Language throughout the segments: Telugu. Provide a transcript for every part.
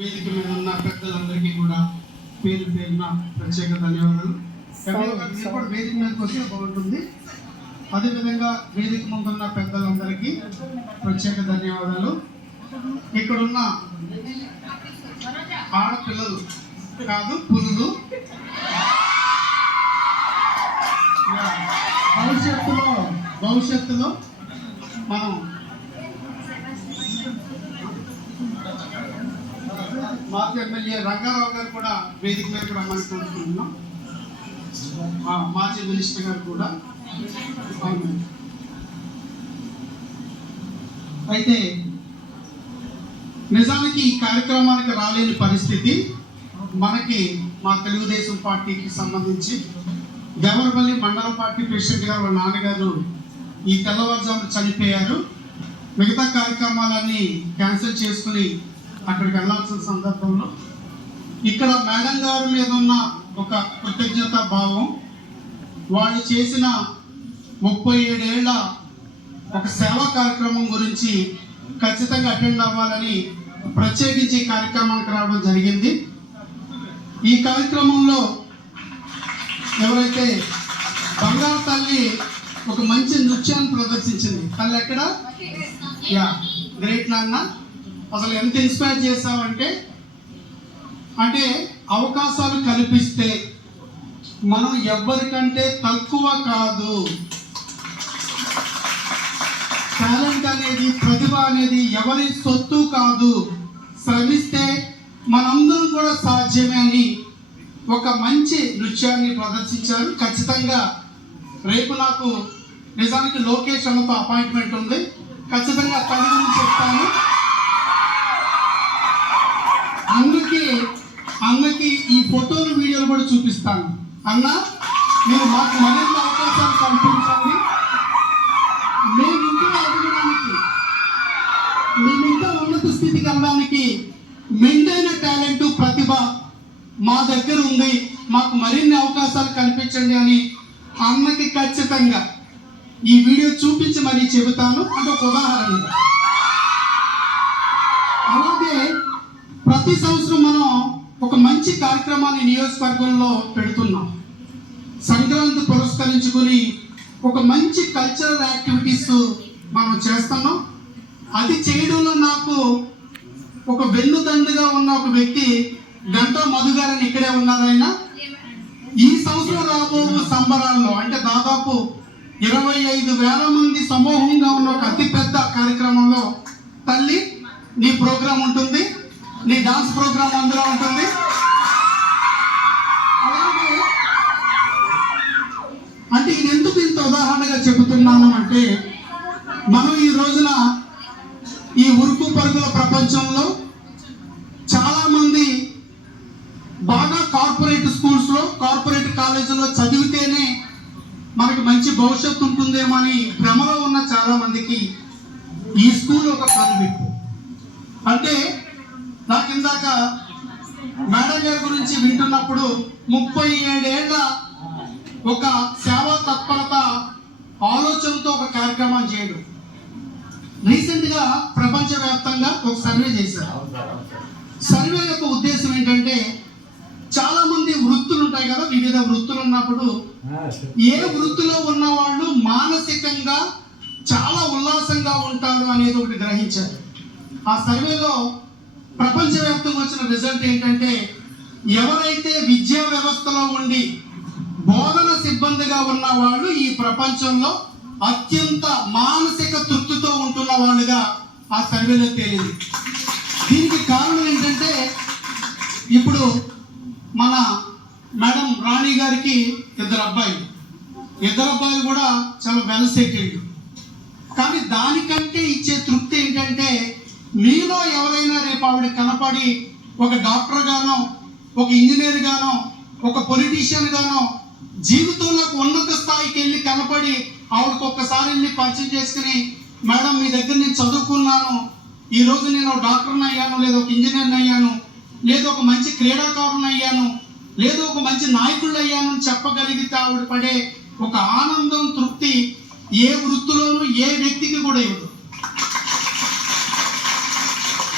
వేదిక మీద ఉన్న పెద్దలందరికీ కూడా పేరు పేరున ప్రత్యేక ధన్యవాదాలు. కూడా వేదిక మీదకి వస్తే బాగుంటుంది. అదేవిధంగా వేదిక ముందున్న పెద్దలందరికీ ప్రత్యేక ధన్యవాదాలు. ఇక్కడున్న ఆడపిల్లలు కాదు పులులు, భవిష్యత్తులో మనం మాజీ ఎమ్మెల్యే రంగారావు గారు కూడా వేదిక మీదకి రమ్మని కోరుకుంటున్నాం. మాజీ మినిస్టర్ గారు కూడా. అయితే నిజానికి ఈ కార్యక్రమానికి రాలేని పరిస్థితి మనకి మా తెలుగుదేశం పార్టీకి సంబంధించి దేవరపల్లి మండల పార్టీ ప్రెసిడెంట్ గారు వాళ్ళ నాన్నగారు ఈ తెల్లవారుజామున చనిపోయారు. మిగతా కార్యక్రమాలన్నీ క్యాన్సిల్ చేసుకుని అక్కడికి వెళ్ళాల్సిన సందర్భంలో ఇక్కడ మేడం గారి మీద ఉన్న ఒక కృతజ్ఞతా భావం, వాళ్ళు చేసిన 37 ఏళ్ల ఒక సేవా కార్యక్రమం గురించి ఖచ్చితంగా అటెండ్ అవ్వాలని ప్రత్యేకించి ఈ కార్యక్రమానికి రావడం జరిగింది. ఈ కార్యక్రమంలో ఎవరైతే బంగారు తల్లి ఒక మంచి నృత్యాన్ని ప్రదర్శించింది. తల్లి ఎక్కడ? గ్రేట్ నాన్న, అసలు ఎంత ఇన్స్పైర్ చేసావంటే, అంటే అవకాశాలు కల్పిస్తే మనం ఎవ్వరికంటే తక్కువ కాదు. టాలెంట్ అనేది, ప్రతిభ అనేది ఎవరి సొత్తు కాదు. శ్రమిస్తే మనందరం కూడా సాధ్యమే అని ఒక మంచి నృత్యాన్ని ప్రదర్శించారు. ఖచ్చితంగా రేపు నాకు నిజానికి లోకేష్ అన్నతో అపాయింట్మెంట్ ఉంది. ఖచ్చితంగా తన గురించి చెప్తాను. అన్నకి ఈ ఫోటోలు వీడియోలు కూడా చూపిస్తాను. అన్న, మీరు మాకు మరింత అవకాశాలు కల్పించండి. మేము ఇంకా ఎదగడానికి, మేము ఇంకా ఉన్నత స్థితికి వెళ్ళడానికి మెండైన టాలెంట్, ప్రతిభ మా దగ్గర ఉంది, మాకు మరిన్ని అవకాశాలు కల్పించండి అని అన్నకి ఖచ్చితంగా ఈ వీడియో చూపించి మరీ చెబుతాను. అంటే ఒక ఉదాహరణగా. అలాగే ప్రతి సంవత్సరం మనం ఒక మంచి కార్యక్రమాన్ని నియోజకవర్గంలో పెడుతున్నాం. సంక్రాంతి పురస్కరించుకొని ఒక మంచి కల్చరల్ యాక్టివిటీస్ మనం చేస్తున్నాం. అది చేయడంలో నాకు ఒక వెన్నుదండుగా ఉన్న ఒక వ్యక్తి గంటా మధు గారని ఇక్కడే ఉన్నారు. ఆయన ఈ సంవత్సరం రాబో సంబరాల్లో అంటే దాదాపు 25,000 మంది సమూహంగా ఉన్న ఒక అతిపెద్ద కార్యక్రమంలో తల్లి నీ ప్రోగ్రాం ఉంటుంది, నీ డాన్స్ ప్రోగ్రాం అందులో ఉంటుంది. అలాగే అంటే ఇది ఎందుకు ఇంత ఉదాహరణగా చెబుతున్నాను అంటే, మనం ఈ రోజున ఈ ఉరుకు పరుగుల ప్రపంచంలో చాలా మంది బాగా కార్పొరేట్ స్కూల్స్లో, కార్పొరేట్ కాలేజీలో చదివితేనే మనకి మంచి భవిష్యత్తు ఉంటుందేమో అని భ్రమలో ఉన్న చాలా మందికి ఈ స్కూల్ ఒక కనువిప్పు. అంటే నాకు ఇందాక మేడం గారి గురించి వింటున్నప్పుడు 37 ఏళ్ల ఒక సేవా తత్పరత ఆలోచనతో ఒక కార్యక్రమం చేయడం. రీసెంట్గా ప్రపంచవ్యాప్తంగా ఒక సర్వే చేశారు. సర్వే యొక్క ఉద్దేశం ఏంటంటే, చాలా మంది వృత్తులు ఉంటాయి కదా, వివిధ వృత్తులు ఉన్నప్పుడు ఏ వృత్తిలో ఉన్న వాళ్ళు మానసికంగా చాలా ఉల్లాసంగా ఉంటారు అనేది ఒకటి గ్రహించారు. ఆ సర్వేలో ప్రపంచవ్యాప్తంగా వచ్చిన రిజల్ట్ ఏంటంటే, ఎవరైతే విద్యా వ్యవస్థలో ఉండి బోధన సిబ్బందిగా ఉన్న వాళ్ళు ఈ ప్రపంచంలో అత్యంత మానసిక తృప్తితో ఉంటున్న వాళ్ళుగా ఆ సర్వేలో తేలింది. దీనికి కారణం ఏంటంటే, ఇప్పుడు మన మేడం రాణి గారికి ఇద్దరు అబ్బాయిలు కూడా చాలా వెల్ సెటిల్డ్. కానీ దానికంటే ఇచ్చే తృప్తి ఏంటంటే, మీలో ఎవరైనా రేపు ఆవిడ కనపడి ఒక డాక్టర్ గానో, ఒక ఇంజనీర్ గానో, ఒక పొలిటీషియన్ గానో జీవితంలో ఉన్నత స్థాయికి వెళ్ళి కనపడి ఆవిడకి ఒక్కసారి వెళ్ళి పరిచయం చేసుకుని, మేడం మీ దగ్గర నేను చదువుకున్నాను, ఈరోజు నేను డాక్టర్ని అయ్యాను, లేదా ఒక ఇంజనీర్ని అయ్యాను, లేదా ఒక మంచి క్రీడాకారుని అయ్యాను, లేదా ఒక మంచి నాయకుడు అయ్యాను అని చెప్పగలిగితే ఆవిడ పడే ఒక ఆనందం, తృప్తి ఏ వృత్తిలోనూ ఏ వ్యక్తికి కూడా ఇవ్వదు.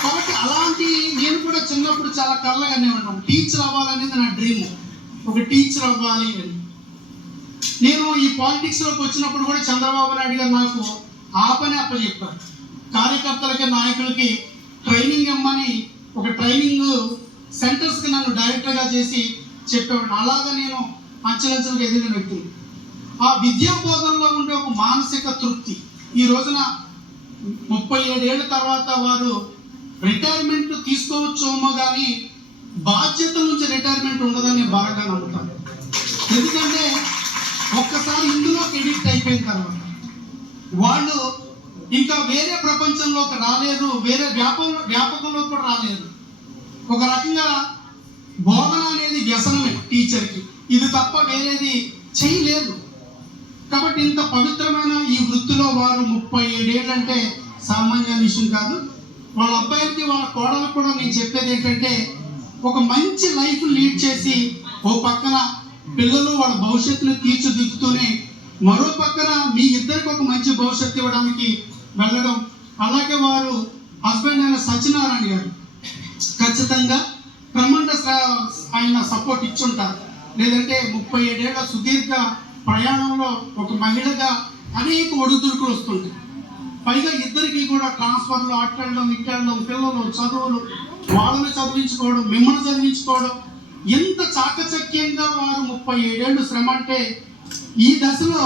కాబట్టి అలాంటి అలాంటి నేను కూడా చిన్నప్పుడు చాలా కళ్ళగానే ఉన్నాను. టీచర్ అవ్వాలనేది నా డ్రీమ్. ఒక టీచర్ అవ్వాలి అని. నేను ఈ పాలిటిక్స్లోకి వచ్చినప్పుడు కూడా చంద్రబాబు నాయుడు గారు నాకు ఆ పని అప్పచెప్పారు. కార్యకర్తలకి నాయకులకి ట్రైనింగ్ ఇమ్మని ఒక ట్రైనింగ్ సెంటర్స్కి నన్ను డైరెక్టర్గా చేసి చెప్పేవాడు. అలాగా నేను అంచెలంచెలుగా ఎదిగిన వ్యక్తి. ఆ విద్యా బోధనలో ఉండే ఒక మానసిక తృప్తి ఈ రోజున 37 ఏళ్ళ తర్వాత వారు రిటైర్మెంట్ తీసుకోవచ్చేమో కానీ బాధ్యతల నుంచి రిటైర్మెంట్ ఉండదని నేను బలంగా నమ్ముతాను. ఎందుకంటే ఒక్కసారి ఇందులోకి ఎడిక్ట్ అయిపోయిన తర్వాత వాళ్ళు ఇంకా వేరే ప్రపంచంలోకి రాలేరు, వేరే వ్యాపకంలోకి కూడా రాలేరు. ఒక రకంగా బోధన అనేది వ్యసనమే టీచర్కి, ఇది తప్ప వేరేది చేయలేదు. కాబట్టి ఇంత పవిత్రమైన ఈ వృత్తిలో వారు 37 ఏళ్ళంటే సామాన్య విషయం కాదు. వాళ్ళ అబ్బాయికి వాళ్ళ కోడలకు కూడా నేను చెప్పేది ఏంటంటే ఒక మంచి లైఫ్ లీడ్ చేసి ఓ పక్కన పిల్లలు వాళ్ళ భవిష్యత్తును తీర్చిదిద్దుతూనే మరో పక్కన మీ ఇద్దరికి ఒక మంచి భవిష్యత్తు ఇవ్వడానికి వెళ్ళడం. అలాగే వారు హస్బెండ్ అయిన సత్యనారాయణ గారు ఖచ్చితంగా ఆయన సపోర్ట్ ఇచ్చుంటారు. లేదంటే 37 ఏళ్ళ సుదీర్ఘ ప్రయాణంలో ఒక మహిళగా అనేక ఒడిదుడుకులు వస్తుంటాయి. పైగా ఇద్దరికి కూడా ట్రాన్స్ఫర్లు, అట్టడం, ఇట్టడం, పిల్లలు చదువులు, వాళ్ళని చదివించుకోవడం, మిమ్మల్ని చదివించుకోవడం, ఎంత చాకచక్యంగా వారు 37 ఏళ్ళు శ్రమ అంటే ఈ దశలో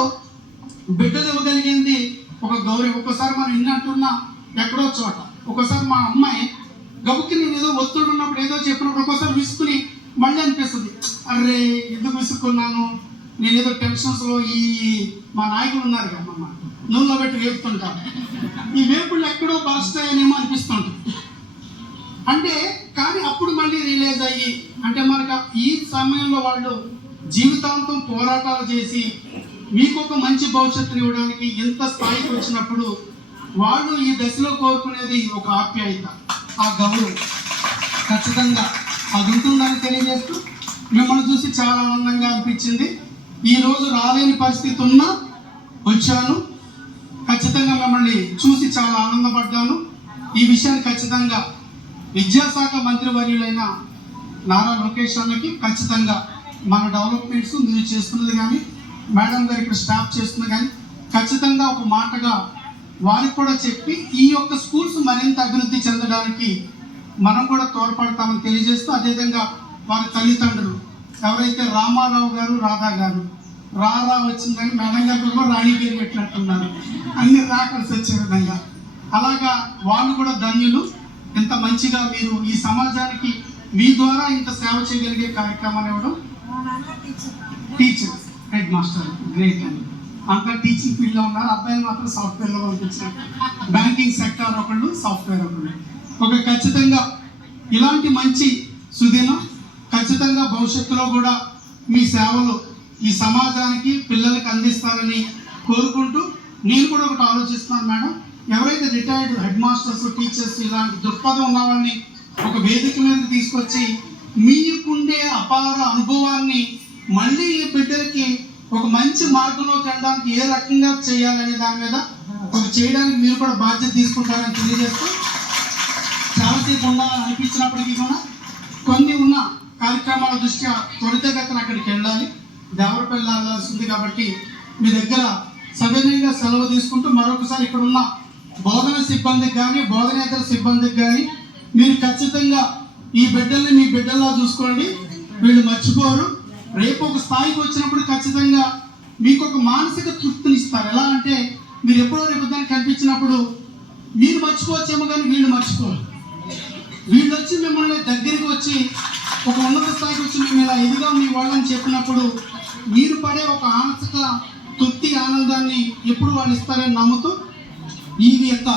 బిడ్డలు ఇవ్వగలిగింది ఒక గౌరవం. ఒకసారి మనం ఇన్నట్టున్నా ఎక్కడో చోట ఒకసారి మా అమ్మాయి గబుక్కి నేను ఏదో ఒత్తిడి ఉన్నప్పుడు ఏదో చెప్పినప్పుడు ఒక్కోసారి విసుకుని మళ్ళీ అనిపిస్తుంది, అరే ఎందుకు విసుక్కున్నాను, నేనేదో టెన్షన్స్లో ఈ మా నాయకులు ఉన్నారు కదా అమ్మ నూనెలో పెట్టి వేపుతుంటాను, ఈ వేపుళ్ళు ఎక్కడో బాస్తాయనేమో అనిపిస్తుంటుంది. అంటే కానీ అప్పుడు మళ్ళీ రియలైజ్ అయ్యి అంటే మనకు ఈ సమయంలో వాళ్ళు జీవితాంతం పోరాటాలు చేసి మీకు ఒక మంచి భవిష్యత్తుని ఇవ్వడానికి ఎంత స్థాయికి వచ్చినప్పుడు వాళ్ళు ఈ దశలో కోరుకునేది ఒక ఆప్యాయత, ఆ గౌరవం ఖచ్చితంగా అది ఉంటుందని తెలియజేస్తూ మిమ్మల్ని చూసి చాలా ఆనందంగా అనిపించింది. ఈరోజు రాలేని పరిస్థితి ఉన్నా వచ్చాను. ఖచ్చితంగా మిమ్మల్ని చూసి చాలా ఆనందపడ్డాను. ఈ విషయాన్ని ఖచ్చితంగా విద్యాశాఖ మంత్రివర్యులైన నారా లోకేష్ అన్నకి ఖచ్చితంగా మన డెవలప్మెంట్స్ మీరు చేస్తున్నది కానీ మేడం గారు ఇక్కడ స్టాఫ్ చేస్తున్నది కానీ ఖచ్చితంగా ఒక మాటగా వారికి కూడా చెప్పి ఈ యొక్క స్కూల్స్ మరింత అభివృద్ధి చెందడానికి మనం కూడా తోడ్పడతామని తెలియజేస్తూ అదేవిధంగా వారి తల్లిదండ్రులు ఎవరైతే రామారావు గారు, రాధా గారు రారా వచ్చిందని మేడం గారు కూడా రాణి పేరు పెట్టినట్టున్నారు, అన్ని రాకల్సి వచ్చే విధంగా అలాగా వాళ్ళు కూడా ధన్యులు. ఎంత మంచిగా మీరు ఈ సమాజానికి మీ ద్వారా ఇంత సేవ చేయగలిగే కార్యక్రమాన్ని ఇవ్వడం. టీచర్, హెడ్ మాస్టర్ గ్రేట్ అండి. అంతా టీచింగ్ ఫీల్డ్లో ఉన్నారు. అబ్బాయిలు మాత్రం సాఫ్ట్వేర్లో పంపించారు. బ్యాంకింగ్ సెక్టార్ ఒకళ్ళు, సాఫ్ట్వేర్ ఒకళ్ళు. ఒక ఖచ్చితంగా ఇలాంటి మంచి సుదినం ఖచ్చితంగా భవిష్యత్తులో కూడా మీ సేవలు ఈ సమాజానికి పిల్లలకి అందిస్తారని కోరుకుంటూ నేను కూడా ఒకటి ఆలోచిస్తున్నాను మేడం, ఎవరైతే రిటైర్డ్ హెడ్ మాస్టర్స్, టీచర్స్ ఇలాంటి దృక్పథం ఉన్న వాళ్ళని ఒక వేదిక మీద తీసుకొచ్చి మీకుండే అపార అనుభవాన్ని మళ్ళీ ఈ బిడ్డలకి ఒక మంచి మార్గంలోకి వెళ్ళడానికి ఏ రకంగా చేయాలనే దాని మీద ఒక చేయడానికి మీరు కూడా బాధ్యత తీసుకుంటారని తెలియజేస్తూ చాలాసేపు ఉండాలని అనిపించినప్పటికీ కూడా కొన్ని ఉన్న కార్యక్రమాల దృష్ట్యా త్వరితగతిన అక్కడికి వెళ్ళాలి, దేవరపల్లి వెళ్ళాల్సి ఉంది. కాబట్టి మీ దగ్గర సవినయంగా సెలవు తీసుకుంటూ మరొకసారి ఇక్కడ ఉన్న బోధన సిబ్బందికి కానీ బోధనేతర సిబ్బందికి కానీ మీరు ఖచ్చితంగా ఈ బిడ్డల్ని మీ బిడ్డల్లా చూసుకోండి, వీళ్ళు మర్చిపోరు. రేపు ఒక స్థాయికి వచ్చినప్పుడు ఖచ్చితంగా మీకు ఒక మానసిక తృప్తిని ఇస్తారు. ఎలా అంటే మీరు ఎప్పుడో రేపు దాన్ని కనిపించినప్పుడు మీరు మర్చిపోవచ్చేమో కానీ వీళ్ళు మర్చిపోరు. వీళ్ళు వచ్చి మిమ్మల్ని దగ్గరికి వచ్చి ఒక ఉన్నత స్థాయికి వచ్చి మేము ఇలా ఎదుగా మీ వాళ్ళని చెప్పినప్పుడు మీరు పడే ఒక మానసిక తృప్తి, ఆనందాన్ని ఎప్పుడు వాళ్ళు ఇస్తారని నమ్ముతూ ఈ యొక్క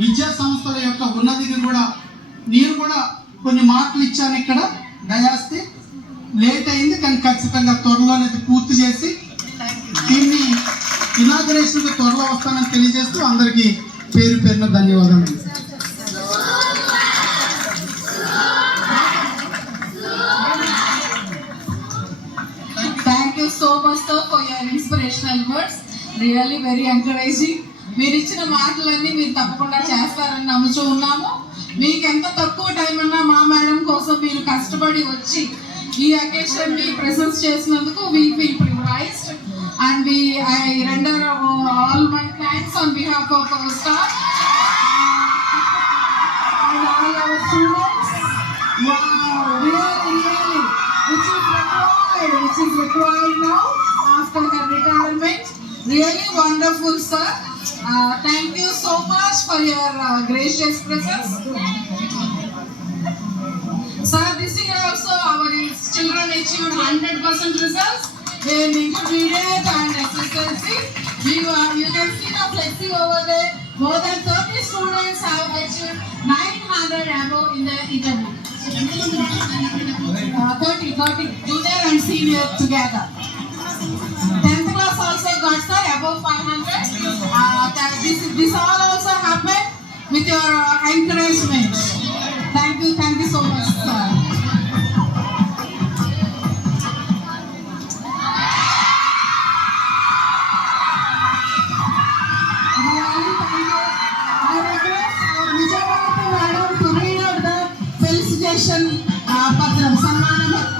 విద్యా సంస్థల యొక్క ఉన్నతికి కూడా నేను కూడా కొన్ని మాటలు ఇచ్చాను. ఇక్కడ దయాస్తే లేట్ అయింది కానీ ఖచ్చితంగా త్వరలోనే పూర్తి చేసి దీన్ని ఇనాగరేషన్కి త్వరలో వస్తానని తెలియజేస్తూ అందరికీ పేరు పేరున ధన్యవాదాలు. Thank you so much sir for your inspirational words. Really very encouraging. మీరు ఇచ్చిన మాటలన్నీ మీరు తప్పకుండా చేస్తారని నమ్ముతూ ఉన్నాము. మీకు ఎంత తక్కువ టైం అన్నా మా మేడం కోసం మీరు కష్టపడి వచ్చి ఈ అకేషన్ ని ప్రెజెన్స్ చేసినందుకు we feel privileged and I render all my thanks on behalf of our staff and all our students. Wow, really, which is required now after her retirement. Really wonderful, sir. Thank you so much for your gracious presence. Sir, this year also our children achieved 100% results in intermediate and SSLC. You can see the flexi over there. More than 30 students have achieved 900 above in the intermediate. 30 junior and senior together. 10th class also got, sir, above 500. This all also happened with your encouragement. Thank you so much, sir. Really, thank you. I request our Vijayavati madam to read out the felicitation patram, Sannana